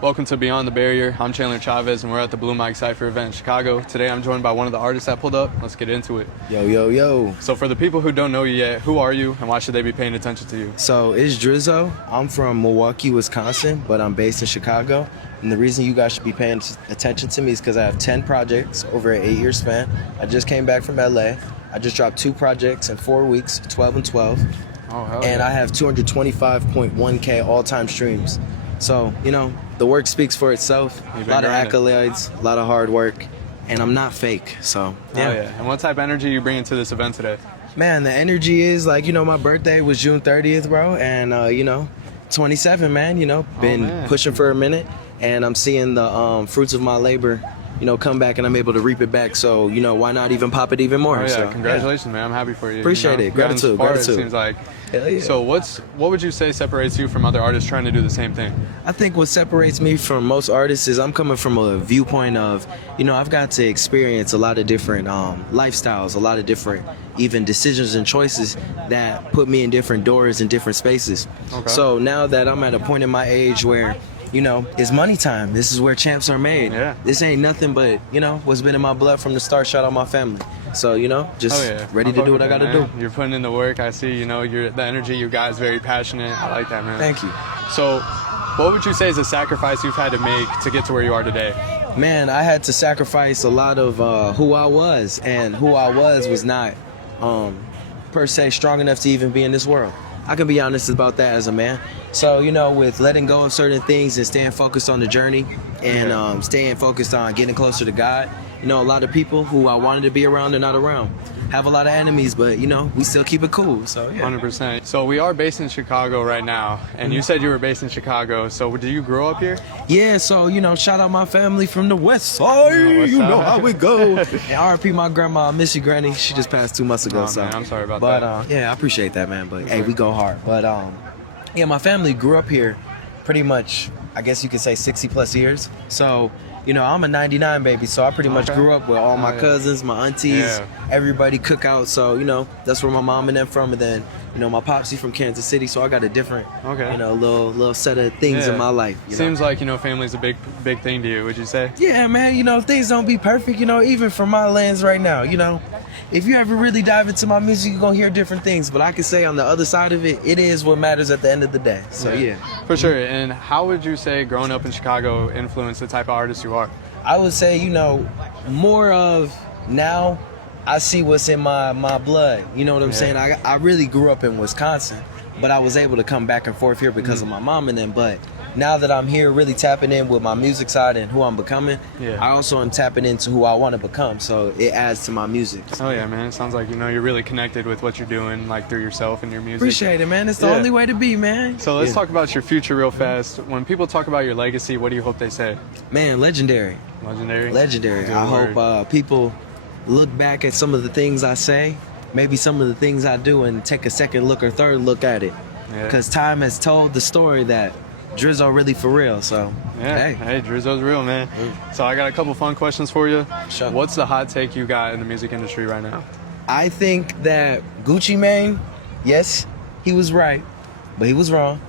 Welcome to Beyond the Barrier. I'm Chandler Chavez, and we're at the Blue Mike Cypher event in Chicago. Today I'm joined by one of the artists that pulled up. Let's get into it. Yo, yo, yo. So for the people who don't know you yet, who are you, and why should they be paying attention to you? So it's Drizzo. I'm from Milwaukee, Wisconsin, but I'm based in Chicago. And the reason you guys should be paying attention to me is because I have 10 projects over an 8-year span. I just came back from LA. I just dropped 2 projects in 4 weeks, 12 and 12. Oh, hell And yeah. I have 225.1K all-time streams. So, you know, the work speaks for itself. A You've lot been of grinding. accolades, a lot of hard work, and I'm not fake. So, Oh, yeah. And what type of energy are you bringing to this event today? Man, the energy is like, you know, my birthday was June 30th, bro. And, 27, man, been man. pushing for a minute. And I'm seeing the fruits of my labor, come back, and I'm able to reap it back. So, why not even pop it even more? Oh, yeah. So, Congratulations, man. I'm happy for you. Appreciate it. You got Gratitude, inspired, gratitude. It seems like. Hell yeah. So what would you say separates you from other artists trying to do the same thing? I think what separates me from most artists is I'm coming from a viewpoint of, I've got to experience a lot of different lifestyles, a lot of different even decisions and choices that put me in different doors and different spaces. Okay. So now that I'm at a point in my age where, it's money time. This is where champs are made. Yeah. This ain't nothing but, what's been in my blood from the start. Shout out my family. So, just Oh, yeah. ready I'm to do what fucking I with gotta it, do. man. You're putting in the work. I see, the energy. You guys very passionate. I like that, man. Thank you. So what would you say is a sacrifice you've had to make to get to where you are today? Man, I had to sacrifice a lot of who I was, and who I was not per se strong enough to even be in this world. I can be honest about that as a man. So, with letting go of certain things and staying focused on the journey and staying focused on getting closer to God, a lot of people who I wanted to be around are not around. Have a lot of enemies, but, we still keep it cool. So, yeah. 100%. So we are based in Chicago right now, and you said you were based in Chicago. So did you grow up here? Yeah, so, shout out my family from the West Side. West You know Side. how we go. And RP my grandma, I miss you, Granny. She just passed 2 months ago. Oh, so man, I'm sorry about but, that. yeah, I appreciate that, man. But, hey, we go hard. But, yeah, my family grew up here pretty much, I guess you could say 60 plus years. So, I'm a 99 baby, so I pretty much Okay. grew up with all my yeah. cousins, my aunties, Yeah. everybody cook out. So, that's where my mom and them from. And then, my popsy from Kansas City, so I got a different, Okay. little set of things Yeah. in my life. Seems like, family's a big thing to you, would you say? Yeah, man, things don't be perfect, even from my lens right now, if you ever really dive into my music, you're gonna hear different things, but I can say on the other side of it, it is what matters at the end of the day. So yeah. For sure. And how would you say growing up in Chicago influenced the type of artist you are? I would say, more of now I see what's in my blood. You know what I'm Yeah. saying? I really grew up in Wisconsin, but I was able to come back and forth here because of my mom and them. But now that I'm here really tapping in with my music side and who I'm becoming, Yeah. I also am tapping into who I want to become. So it adds to my music. Oh yeah, man. It sounds like, you're really connected with what you're doing, like through yourself and your music. Appreciate it, man. It's the Yeah. only way to be, man. So let's Yeah. talk about your future real fast. When people talk about your legacy, what do you hope they say? Man, legendary. Legendary? Legendary. Good I word. hope people look back at some of the things I say, maybe some of the things I do, and take a second look or third look at it. Yeah. Because time has told the story that Drizzo really for real. So, Yeah. Hey, Drizzo's real, man. So I got a couple fun questions for you. Sure. What's the hot take you got in the music industry right now? I think that Gucci Mane, yes, he was right, but he was wrong.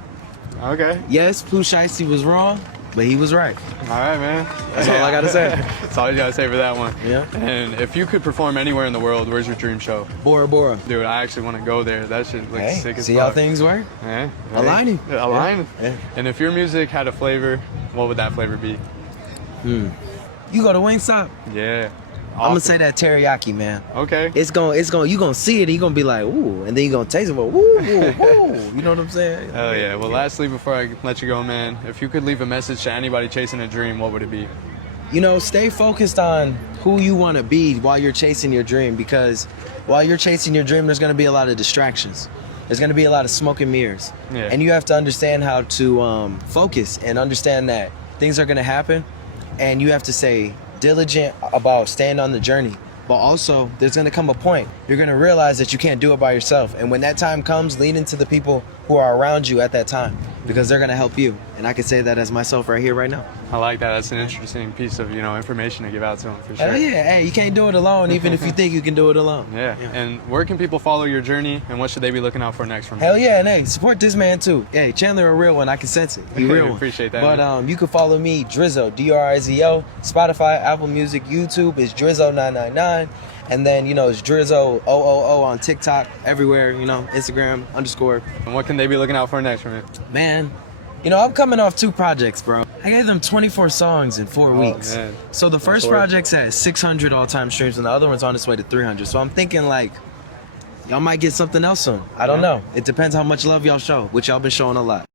Okay. Yes, Pooh Shiesty was wrong, but he was right. All right, man. That's all I gotta say. That's all you gotta say for that one. Yeah. And if you could perform anywhere in the world, where's your dream show? Bora Bora. Dude, I actually want to go there. That shit looks Hey, sick as see fuck. how things work? Yeah. Aligning. Yeah, aligning. Yeah. And if your music had a flavor, what would that flavor be? You go to Wingstop, Yeah. I'm gonna say that teriyaki, man. Okay. You gonna see it, and you gonna be like, ooh, and then you gonna taste it, but ooh, ooh, you know what I'm saying? Hell yeah. Well, lastly, before I let you go, man, if you could leave a message to anybody chasing a dream, what would it be? Stay focused on who you want to be while you're chasing your dream, because while you're chasing your dream, there's gonna be a lot of distractions. There's gonna be a lot of smoke and mirrors, Yeah. and you have to understand how to focus and understand that things are gonna happen, and you have to stay diligent about staying on the journey. But also, there's gonna come a point you're gonna realize that you can't do it by yourself, and when that time comes, lean into the people who are around you at that time, because they're gonna help you. And I can say that as myself right here, right now. I like that. That's an interesting piece of, information to give out to them for sure. Hell yeah, hey, you can't do it alone, even if you think you can do it alone. Yeah. And where can people follow your journey, and what should they be looking out for next from you? Hell yeah, and hey, support this man too. Hey, Chandler a real one, I can sense it. He real one. Appreciate that. But you can follow me, Drizzo, Drizzo, Spotify, Apple Music, YouTube is Drizzo999. And then, it's Drizzo 000 on TikTok, everywhere, Instagram _. And what can they be looking out for next from you? Man, I'm coming off 2 projects, bro. I gave them 24 songs in 4 weeks. Man. So the first project's at 600 all-time streams, and the other one's on its way to 300. So I'm thinking, like, y'all might get something else soon. I don't know. It depends how much love y'all show, which y'all been showing a lot.